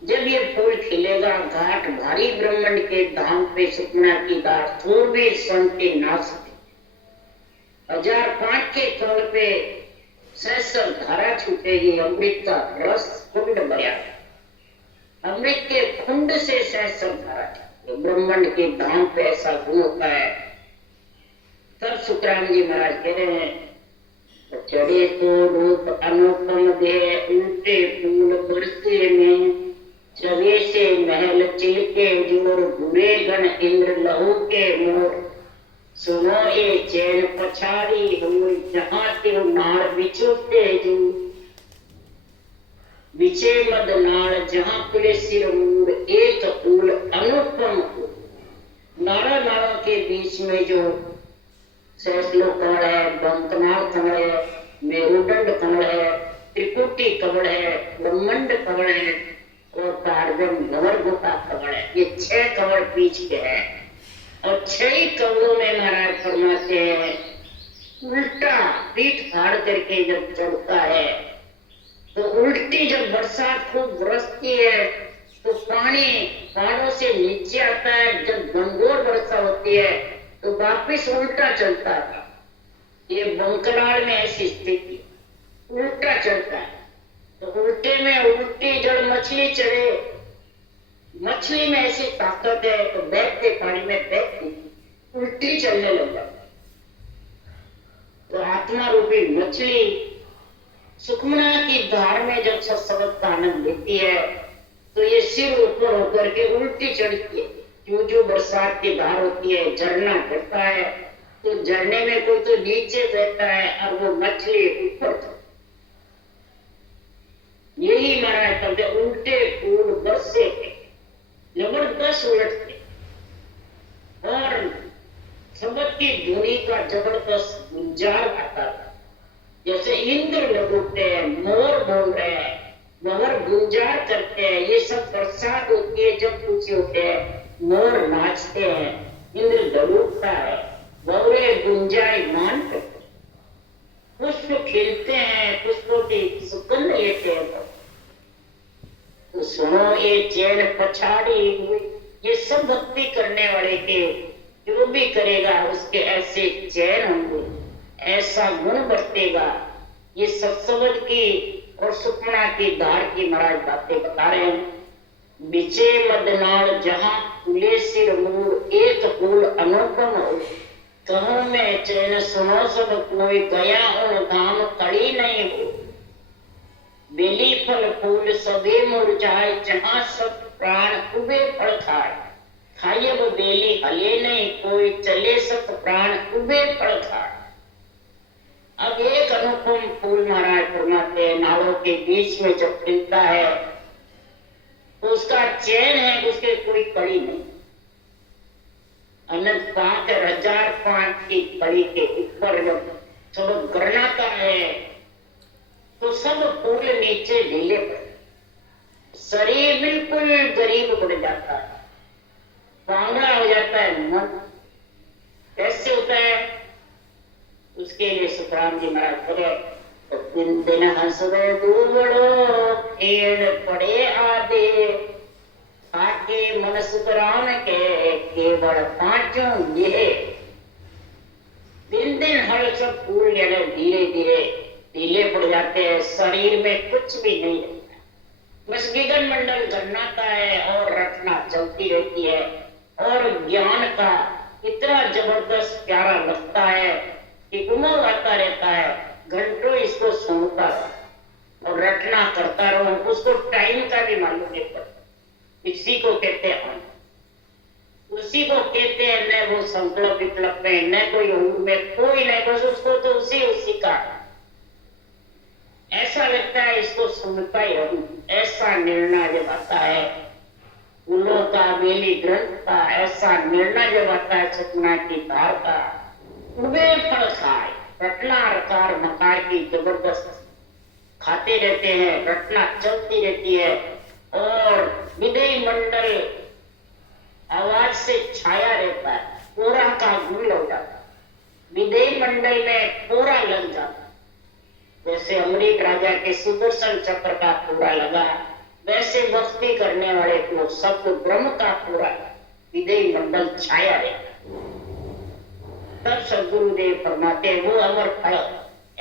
जब ये फूल खिलेगा घाट भारी ब्रह्मांड के धाम पे सुखमणा की धार पूर्वी सन के नाश 1005 के कमल पे सहस्र धारा छूटेगी, अमृत का रस कुंड भरा, अमृत के कुंड से सहस्र धारा, ब्रह्मांड के धाम पे ऐसा गुण होता है। तब सुखराम जी महाराज कह रहे हैं चढ़े तो रूप अनुपम दे, उल्टे फूल बरसे में, चवे से महल चिलके जोर, बुरे गण इंद्र लहू के मोर, सुनो ये चैन पछाड़ी हुई, जहां त्यों नाड़ बिछुते जो, बिछे मद नाड़ जहां खुले सिर मूर, एक फूल अनुपम हो। नाड़ा नाड़ों के बीच में जो सहस्लो कमल है, बंकनाल कमल है, मेरुदंड कमल है, त्रिपुटी कमल है, ब्रह्मांड कमल है और पार्वम भंवर गुफा कमल है, ये 6 कमल बीच के हैं। और 6 कमलों में महाराज फरमाते हैं उल्टा पीठ फाड़ करके जब चढ़ता है तो उल्टी, जब बरसात खूब बरसती है तो पानी पहाड़ों से नीचे आता है, जब घनघोर वर्षा होती है तो वापिस उल्टा चलता था। ये बंकनाल में ऐसी स्थिति, उल्टा चलता है। तो उल्टे में उल्टी जड़ मछली चढ़े, मछली में ऐसी ताकत है तो बैठते पानी में बैठती उल्टी चलने लग जाती। तो आत्मा रूपी मछली सुखमणा की धार में जब सत्संग का आनंद लेती है तो ये सिर ऊपर होकर के उल्टी चढ़ती है। जो जो बरसात की धार होती है, झरना गिरता है तो झरने में कोई तो नीचे बैठता है और वो मछली ऊपर। यही महाराज करते उल्टे फूल बरसे जबरदस्त उलटते और शब्द की ध्वनि का जबरदस्त गुंजार आता था। जैसे इंद्र लगते हैं, मोर बोल रहे हैं, मोर गुंजार करते हैं, ये सब बरसात होती है जब कुछ होते हैं, मोर नाचते हैं, इंद्र दड़ूकता है, बौरे गुंजायमान करते हैं, पुष्प खिलते हैं, पुष्पों की सुगंध लेते हैं। तो सुनो ये चैन पछाड़ी हुई, ये सब भक्ति करने वाले के जो भी करेगा उसके ऐसे चैन होंगे, ऐसा गुण बरतेगा। ये सत्संग की और सुखमणा की धार की महाराज बातें बता रहे हैं। बिचे मदनाल जहां खुले सिर मूर, एक फूल अनुपम हो, कहूं में चैन सुनो सब कोई, गया उन धाम कड़ी नहीं हो। बेली फल फूल सबे मुरझाए, जहां सब प्राण उबे फल खाए, खाए वो बेली हले नहीं कोई, चले सब प्राण उबे फल खाए। अब एक अनुपम फूल महाराज फरमाते हैं नालों के बीच में जब खिलता है तो उसका चैन है, उसके कोई कड़ी नहीं। अनंत 5000 की कड़ी के ऊपर जब सब गरनाता है तो सब फूल नीचे ढीले पड़े, शरीर बिल्कुल गरीब बन जाता है, पांगड़ा हो जाता है मन। कैसे होता है उसके लिए सुखराम जी महाराज करे तो दिन दिन हंसवे दूबड़ो, खेड़ पड़े आदे, आके मन सुखराम के केवल 5 ये। दिन दिन हर सब फूल धीरे धीरे ढीले पड़ जाते हैं, शरीर में कुछ भी नहीं रहता, बस विघन मंडल गन्नाता है और रचना चलती रहती है। और ज्ञान का इतना जबरदस्त प्यारा लगता है कि उमंग आता रहता है, घंटों इसको सुनता है और रटना करता रहूं, उसको टाइम का भी मालूम नहीं पड़ता। इसी को कहते हैं, उसी को कहते हैं न वो संकल्प विकल्प में, न कोई उम्र में, कोई नहीं, बस उसको तो उसी का ऐसा लगता है, इसको सुनता ही रहूं। ऐसा निर्णय जब आता है फूलों का बेली ग्रंथ का, ऐसा निर्णय जब आता है सतना की धार का, उबे फल खाए, रटना रकार मकार की जबरदस्त खाते रहते हैं, रटना चलती रहती है और विदय मंडल आवाज से छाया रहता है, पूरा का गुण लग जाता है, विदय मंडल में पूरा लग जाता है। जैसे अमरीक राजा के सुदर्शन चक्र का पूरा लगा, वैसे भक्ति करने वाले को सब ब्रह्म का पूरा विदय मंडल छाया रहता है। तब सदगुरुदेव फरमाते हैं वो अमर फल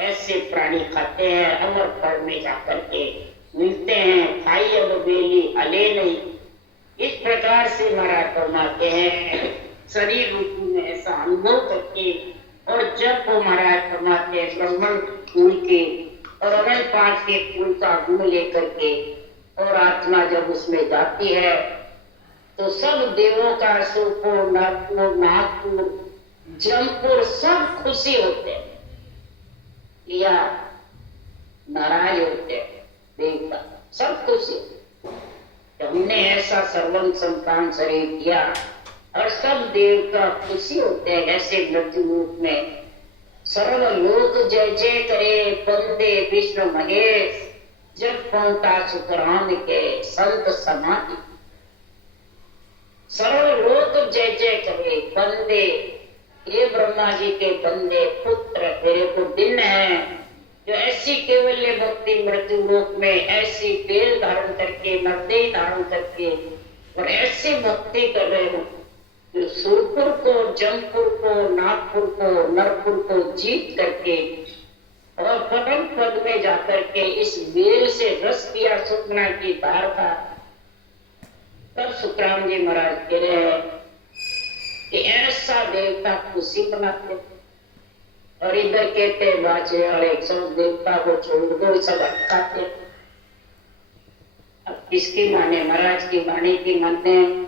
ऐसे प्राणी खाते हैं, अमर फल में जाकर के मिलते हैं, खाई अब बेली अले नहीं। इस प्रकार से महाराज फरमाते हैं शरीर रूप में ऐसा अनुभव करके, और जब वो महाराज फरमाते हैं ब्रह्मण फूल के और अनंत पांच के फूल का गुण लेकर के और आत्मा जब उसमें जाती है तो सब देवों का सुरपुर, नागपुर, नागपुर, जमपुर सब खुशी होते हैं या नाराज होते हैं, देवता सब खुशी। तो हमने ऐसा सर्वं संतान शरीर किया और सब देवता खुशी होते हैं ऐसे मृत्यु रूप में। सर्व लोक जय जय करे बंदे विष्णु महेश, जब पहुंचा सुखराम के संत समाधि। सर्व लोक जय जय करे बंदे, ये ब्रह्मा जी के बंदे पुत्र मेरे को दिन है जो ऐसी केवल्य भक्ति मृत्यु लोक में ऐसी बेल धारण करके, नवदेह धारण करके और ऐसी भक्ति कर रहे हो जो सुरपुर को, जमपुर को, नागपुर को, नरपुर को जीत करके और परम पद में जाकर के इस बेल से रस किया सुखना की धार का। तब सुखराम जी महाराज कह रहे हैं कि ऐसा देवता खुशी मनाते, और इधर कहते बाजे वाले सब देवता को छोड़ दो, सब अटकाते। अब किसकी माने, महाराज की वाणी की मानते हैं,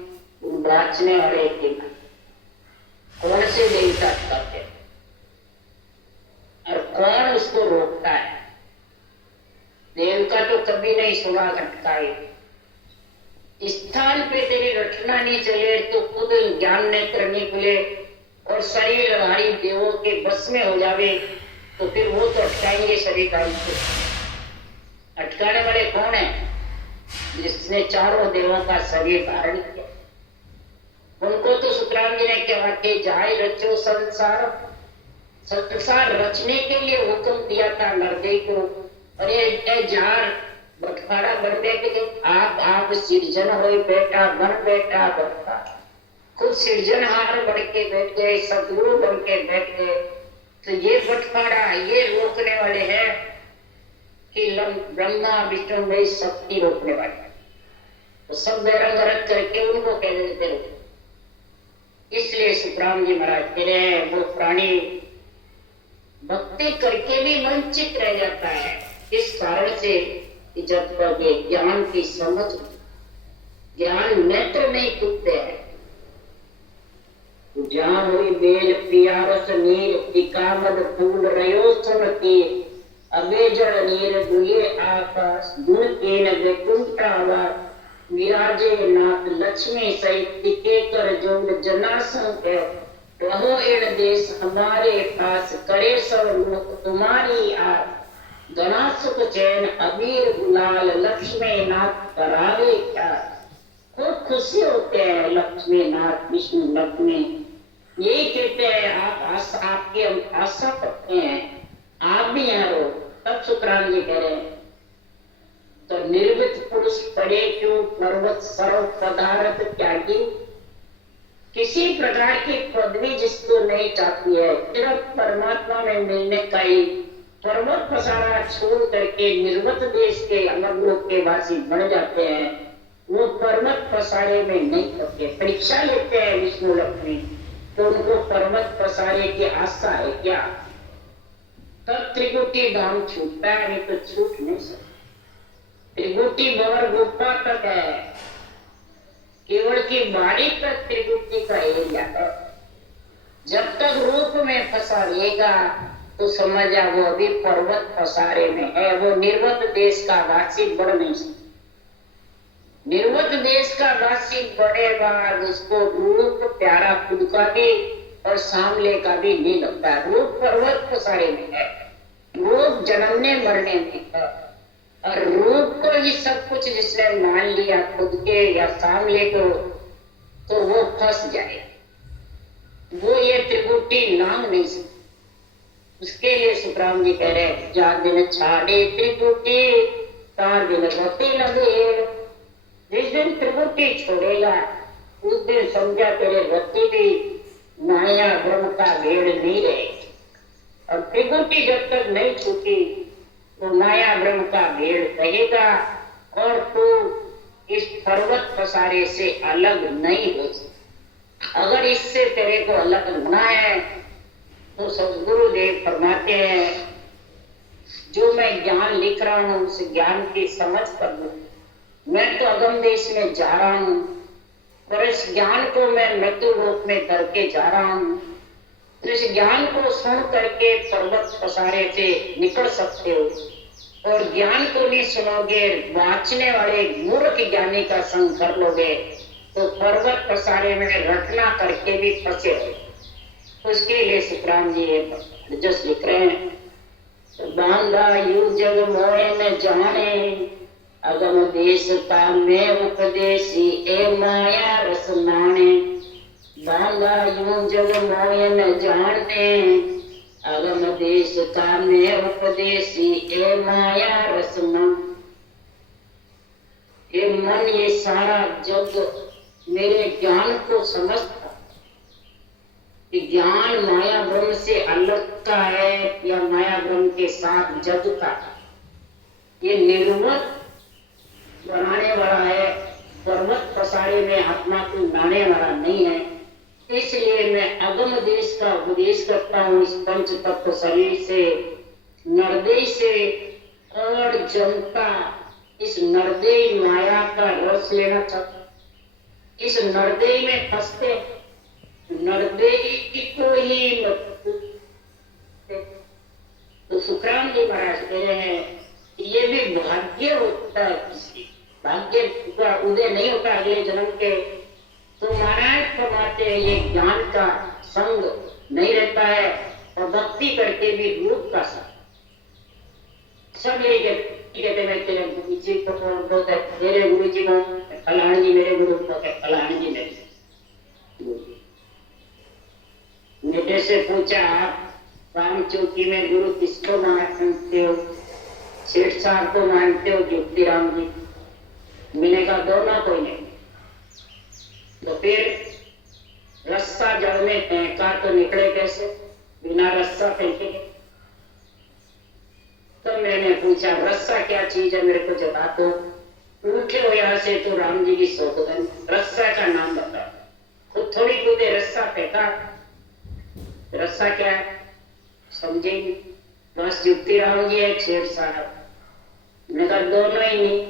बाचने वाले की माने। कौन से देवता अटकाते और कौन उसको रोकता है? देव का तो कभी नहीं सुना अटकाए। स्थान पे तेरी रटना नहीं चले तो खुद ज्ञान नेत्र नहीं खुले और शरीर हमारी देवों के बस में हो जावे तो फिर वो तो अटकाएंगे शरीर को। अटकाने वाले कौन है? जिसने चारों देवों का शरीर धारण किया। उनको तो सुखराम जी ने कहा कि जाए रचो संसार, संसार रचने के लिए हुक्म दिया था नरदेव को। अरे जार बटवारा बन बैठे, आप सिरजन हो बेटा, बन बेटा बनता, खुद सिरजनहार बन के बैठ गए, सदगुरु बन के बैठ गए। तो ये बटवारा ये रोकने वाले हैं कि ब्रह्मा विष्णु में शक्ति रोकने वाले, तो सब रंग रख करके उनको कह देते रहो। इसलिए सुखराम जी महाराज कह रहे हैं वो प्राणी भक्ति करके भी वंचित रह जाता है। इस कारण से जब तक ज्ञान की समझ, ज्ञान नेत्र नहीं खुलते हैं, जहां हुई बेल पियारस नीर, टिकामद फूल रयो सुन के, अबे जड़ नीर दुए आकाश, गुण केन वैकुंठा आवास, विराजे नाथ लक्ष्मी सहित टिके कर जोड़ जनासन है, रहो इन देश हमारे पास, करे सब लोग तुम्हारी आस, गणा सुख चैन अबीर गुलाल, लक्ष्मी नाथ करावे क्या। खूब खुशी होते हैं लक्ष्मी नाथ विष्णु लक्ष्मी, यही कहते हैं आप आपकी हम आशा करते हैं, आप भी यहाँ रहो। तब सुखराम जी कह रहे हैं तो निर्मित पुरुष पड़े क्यों पर्वत सर्व पदार्थ त्यागी, किसी प्रकार की पदवी जिसको नहीं चाहती है, सिर्फ परमात्मा में मिलने का ही पर्वत पसारा छोड़ करके निर्वत देश के अमरलोक के वासी बन जाते हैं, वो पर्वत पसारे में नहीं करते। परीक्षा लेते हैं विष्णु लक्ष्मी, तो उनको पर्वत पसारे की आशा है क्या? तब त्रिकुटी धाम छूटता है, नहीं तो छूट नहीं सकता। त्रिकुटी भंवर गुफा तक है, केवल की बाड़ी तक त्रिकुटी का एरिया है। जब तक रूप में फंसा रहेगा तो समझ जा वो अभी पर्वत पसारे में है, वो निर्वत देश का वासी बढ़ नहीं सकता। निर्वत देश का वासी बढ़ेगा, उसको रूप प्यारा खुद का भी और सामने का भी नहीं लगता। रूप पर्वत पसारे में है, रूप जन्मने मरने में है, और रूप को ही सब कुछ जिसने मान लिया खुद के या सामने को, तो वो फंस जाए, वो ये त्रिकुटी नाम नहीं सकता। उसके लिए सुखराम जी कह रहे, चार दिन छाड़े त्रिकुटी, चार दिन रोते लगे। जिस दिन त्रिकुटी छोड़ेगा उस दिन समझा तेरे रत्ती भी माया ब्रह्म का भेड़ नहीं रहेगी। और त्रिकुटी जब तक नहीं छूटी तो माया ब्रह्म का भेड़ रहेगा, और तू इस पर्वत पसारे से अलग नहीं हो सकता। अगर इससे तेरे को अलग होना है तो सदगुरुदेव फरमाते हैं, जो मैं ज्ञान लिख रहा हूं उस ज्ञान की समझ कर लूं। मैं तो अगम देश में जा रहा हूं, और इस ज्ञान को मैं मृत्यु लोक में करके जा रहा हूं। तो इस ज्ञान को सुन करके पर्वत पसारे से निकल सकते हो, और ज्ञान को नहीं सुनोगे, वाचने वाले मूर्ख ज्ञानी का संग कर लोगे, तो पर्वत पसारे में रटना करके भी फंसे हो। उसके लिए सुखराम जी ये जस लिख रहे हैं, बांधा यू जग मोहे न जाने, अगम देश का में उपदेशी ए माया रस माने। बांधा यूं जग मोहे न जानते, अगम देश का में उपदेशी ए माया रस मन। ये मन, ये सारा जग मेरे ज्ञान को समझता कि ज्ञान माया ब्रह्म से अलग का है या माया ब्रह्म के साथ जग का। ये निर्वत बनाने वाला है, पर्वत पसारे में आत्मा को लाने वाला नहीं है। इसलिए मैं अगम देश का उपदेश करता हूँ इस पंच तत्व शरीर से, नरदेह से, और जनता इस नरदेह माया का रस लेना चाहता। इस नरदेह में फंसते, नरदेह को ही तो सुखराम जी महाराज कह रहे हैं, ये भी भाग्य होता है, किसी भाग्य का उदय नहीं होता अगले जन्म के। तो महाराज फरमाते हैं ये ज्ञान का संग नहीं रहता है, और भक्ति करके भी रूप का संग। सब यही कहते मैं तेरे गुरु जी को बोलता, तेरे गुरु जी को फलान जी, मेरे गुरु को फलान जी नहीं। बेटे से पूछा, आप राम चौकी में गुरु किसको मानते हो? सेठ साहब को मानते हो कि उत्तीराम जी? मैंने कहा दोनों कोई नहीं। तो फिर रस्सा जड़ में फेंका तो निकले कैसे? बिना रस्सा फेंके। तो मैंने पूछा रस्सा क्या चीज है, मेरे को जता दो। उठे हो यहाँ से तो राम जी की सौगंध, रस्सा का नाम बता। तो थोड़ी कूदे रस्सा फेंका, रस्सा क्या है समझेंगे? बस युक्ति राम जी है, शेर साहब। मैंने कहा दोनों ही नहीं।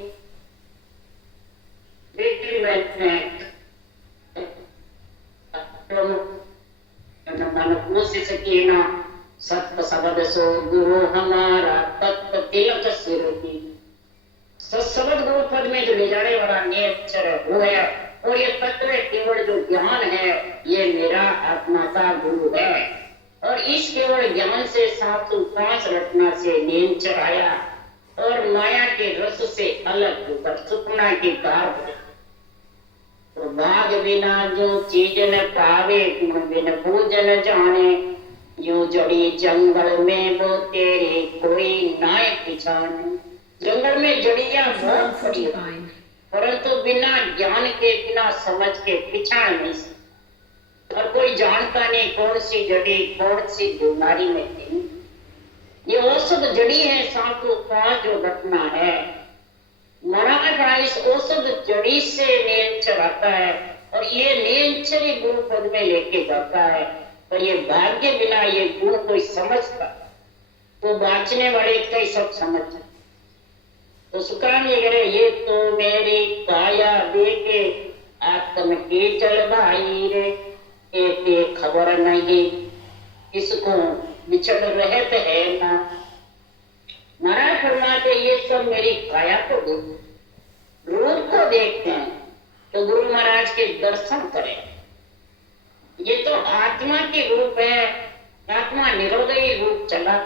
देखिए मैं सत्य शब्द सो गुरु हमारा तत्व तिलक सिरती। सत्शब्द गुरु पद में जो ले जाने वाला नेचर है वो है, और ये तत्व केवल जो ज्ञान है ये मेरा आत्मा का गुरु है। और इस केवल ज्ञान से 705 रत्ना से नींद चढ़ाया, और माया के रस से अलग होकर सुपना की कार। तो भाग बिना जो चीज न पावे, गुण बिन पूजन जाने। यूं जड़ी जंगल में वो तेरे कोई नाय पिछाने। जंगल में जड़ियां बहुत पड़ी, परंतु बिना ज्ञान के, बिना समझ के पिछाड़ नहीं सकते। और कोई जानता नहीं कौन सी जड़ी कौन सी बीमारी में थी। ये औषध जड़ी है साधु का जो घटना है। महाराज इस औषध जड़ी से नियंत्रण आता है और ये नियंत्रण ही गुरु पद में लेके जाता है। पर ये भाग्य बिना ये गुण कोई समझता तो बाँचने वाले कई सब समझते। तो सुकान ये करे, ये तो मेरी काया देखे आत्म के चल भाई रे, एक खबर नहीं इसको बिछड़ रहते है ना। महाराज फरमाते ये सब मेरी काया को देख, रूप को देखते हैं तो गुरु महाराज के दर्शन करें। ये तो आत्मा के रूप है, आत्मा निरोधई रूप चला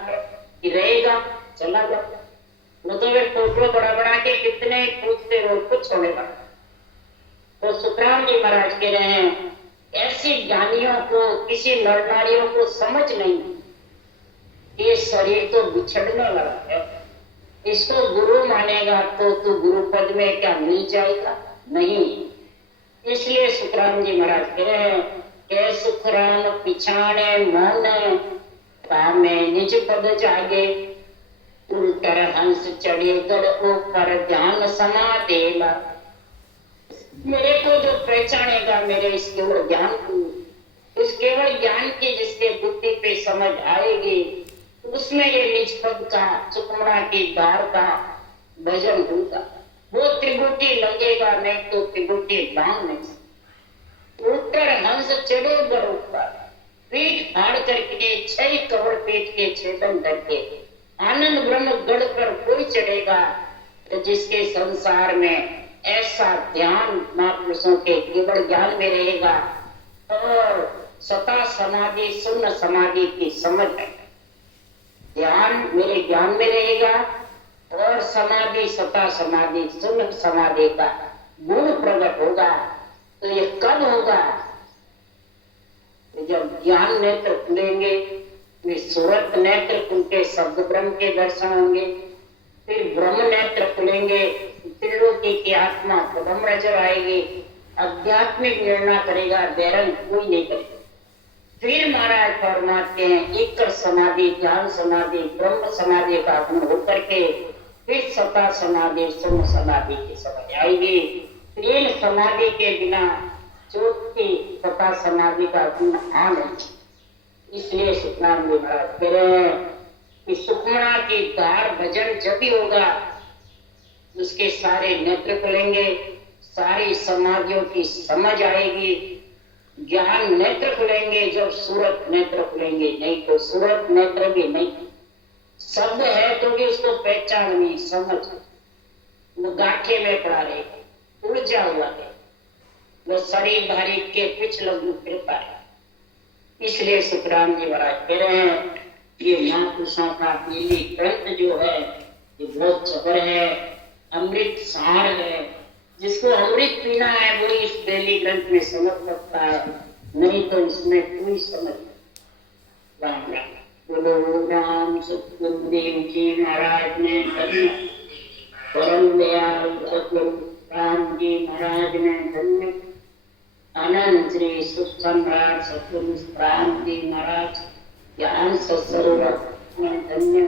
रहेगा, चला जाता। वो तो वे फोटो बड़ा बड़ा के कितने पूछते रोग को छोड़ेगा। तो सुखराम जी महाराज कह रहे हैं ऐसी ज्ञानियों को, किसी नर नारियों को समझ नहीं ये शरीर तो बिछड़ने लगा है, इसको गुरु मानेगा तो तू गुरु पद में क्या मिल जाएगा? नहीं। इसलिए सुखराम जी महाराज कह रहे हैं के सुखराम पिछाने मन कामे निज पद जागे, उल्टर हंस चढ़े गढ़ ऊपर ध्यान समा देगा। मेरे को जो पहचानेगा मेरे इस केवल ज्ञान को, उस केवल ज्ञान की जिसके बुद्धि पे समझ आएगी, उसमें ये निज पद का सुखमणा की धार का भजन होगा। वो त्रिभुटी लगेगा नहीं तो त्रिभुटी दान नहीं। उत्तर हंस चढ़े गढ़ ऊपर, पीठ फाड़ करके 6 करोड़ पेट के छेदन करके आनंद ब्रह्म गढ़ पर कोई चढ़ेगा तो जिसके संसार में ऐसा ध्यान महापुरुषों के केवल ज्ञान में रहेगा और सता समाधि शून्य समाधि की समझ है। ध्यान मेरे ज्ञान में रहेगा और समाधि सता समाधि शून्य समाधि का गुण प्रकट होगा। तो ये कब होगा? जब ज्ञान नेत्र खुलेंगे, सूरत नेत्र खुलके शब्द ब्रह्म के दर्शन होंगे, फिर ब्रह्म नेत्र खुलेंगे, त्रिलोकी की आत्मा ब्रह्म नजर आएगी, आध्यात्मिक निर्णय करेगा, बैरंग कोई नहीं करेगा। फिर महाराज फरमाते हैं एक समाधि, ज्ञान समाधि, ब्रह्म समाधि का गुण होकर के फिर सता समाधि शून्य समाधि की समझ आएगी। तीन समाधि के बिना चौथी सता समाधि का गुण आ नहीं। इसलिए सुखनाम जी महाराज कह रहे हैं कि सुखमणा की धार भजन जब भी होगा उसके सारे नेत्र खुलेंगे, सारी समाधियों की समझ आएगी, ज्ञान नेत्र खुलेंगे, जब सूरत नेत्र खुलेंगे, नहीं तो सूरत नेत्र भी नहीं। शब्द है तो भी उसको पहचान नहीं, समझ वो गांठे में पड़ा रहेगा, उलझा हुआ है, वो शरीर भारी के पिछ लगू फिरता है। इसलिए सुखराम जी महाराज कह रहे हैं ये महापुरुषों का पीली ग्रंथ जो है ये बहुत जबर है, अमृत सार है। जिसको अमृत पीना है वो इस बेली ग्रंथ में समझ सकता है, नहीं तो इसमें कोई समझ नहीं। राम राम बोलो राम सुखदेव जी महाराज ने धन्य, परम दयाल सतगुरु राम जी महाराज ने धन्य, आनंद श्री सुख सम्राट सतगुरु राम जी महाराज ज्ञान सत्सरोवर धन्य।